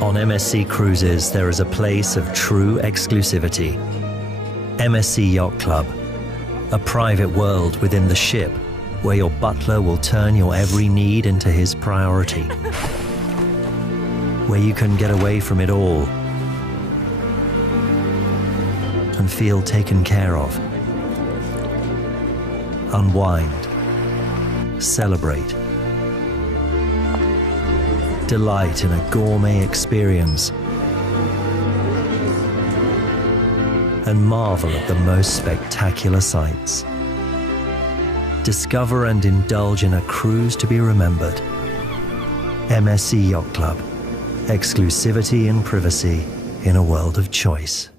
On MSC Cruises, there is a place of true exclusivity. MSC Yacht Club, a private world within the ship where your butler will turn your every need into his priority. Where you can get away from it all and feel taken care of. Unwind, celebrate, delight in a gourmet experience, and marvel at the most spectacular sights. Discover and indulge in a cruise to be remembered. MSC Yacht Club. Exclusivity and privacy in a world of choice.